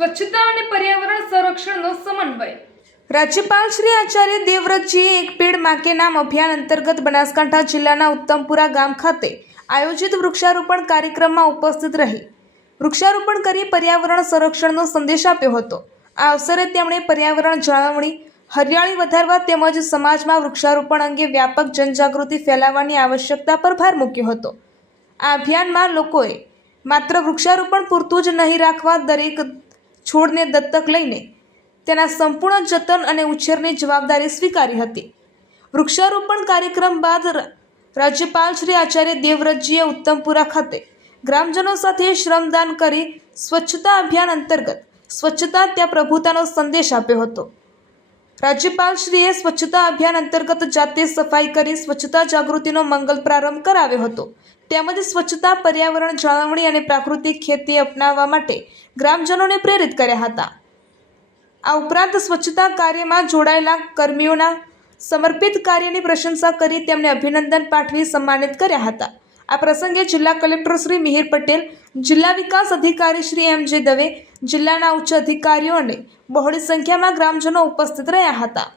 સ્વચ્છતા અને પર્યાવરણ સંરક્ષણનો સમન્વય। રાજ્યપાલ શ્રી આચાર્ય દેવવ્રતજીએ એક પેડ માં કે નામ અભિયાન અંતર્ગત બનાસકાંઠા જિલ્લાના ઉત્તમપુરા ગામ ખાતે આયોજિત વૃક્ષારોપણ કાર્યક્રમમાં ઉપસ્થિત રહી વૃક્ષારોપણ કરી પર્યાવરણ સંરક્ષણનો સંદેશ આપ્યો હતો। આ અવસરે તેમણે પર્યાવરણ જાળવણી, હરિયાળી વધારવા તેમજ સમાજમાં વૃક્ષારોપણ અંગે વ્યાપક જનજાગૃતિ ફેલાવવાની આવશ્યકતા પર ભાર મૂક્યો હતો। આ અભિયાનમાં લોકોએ માત્ર વૃક્ષારોપણ પૂરતું જ નહીં રાખવા દરેક છોડને દત્તક લઈને તેના સંપૂર્ણ જતન અને ઉછેરની જવાબદારી સ્વીકારી હતી। વૃક્ષારોપણ કાર્યક્રમ બાદ રાજ્યપાલ શ્રી આચાર્ય દેવવ્રતજીએ ઉત્તમપુરા ખાતે ગ્રામજનો સાથે શ્રમદાન કરી સ્વચ્છતા અભિયાન અંતર્ગત સ્વચ્છતા ત્યાં પ્રભુતાનો સંદેશ આપ્યો હતો। રાજ્યપાલશ્રીએ સ્વચ્છતા અભિયાન અંતર્ગત જાતે સફાઈ કરી સ્વચ્છતા જાગૃતિનો મંગલ પ્રારંભ કરાવ્યો હતો તેમજ સ્વચ્છતા, પર્યાવરણ જાળવણી અને પ્રાકૃતિક ખેતી અપનાવવા માટે ગ્રામજનોને પ્રેરિત કર્યા હતા। આ ઉપરાંત સ્વચ્છતા કાર્યમાં જોડાયેલા કર્મીઓના સમર્પિત કાર્યની પ્રશંસા કરી તેમને અભિનંદન પાઠવી સન્માનિત કર્યા હતા। આ પ્રસંગે જિલ્લા કલેક્ટર શ્રી મિહિર પટેલ, જિલ્લા વિકાસ અધિકારી શ્રી એમ.જે. દવે, જિલ્લાના ઉચ્ચ અધિકારીઓ અને બહોળી સંખ્યામાં ગ્રામજનો ઉપસ્થિત રહ્યા હતા।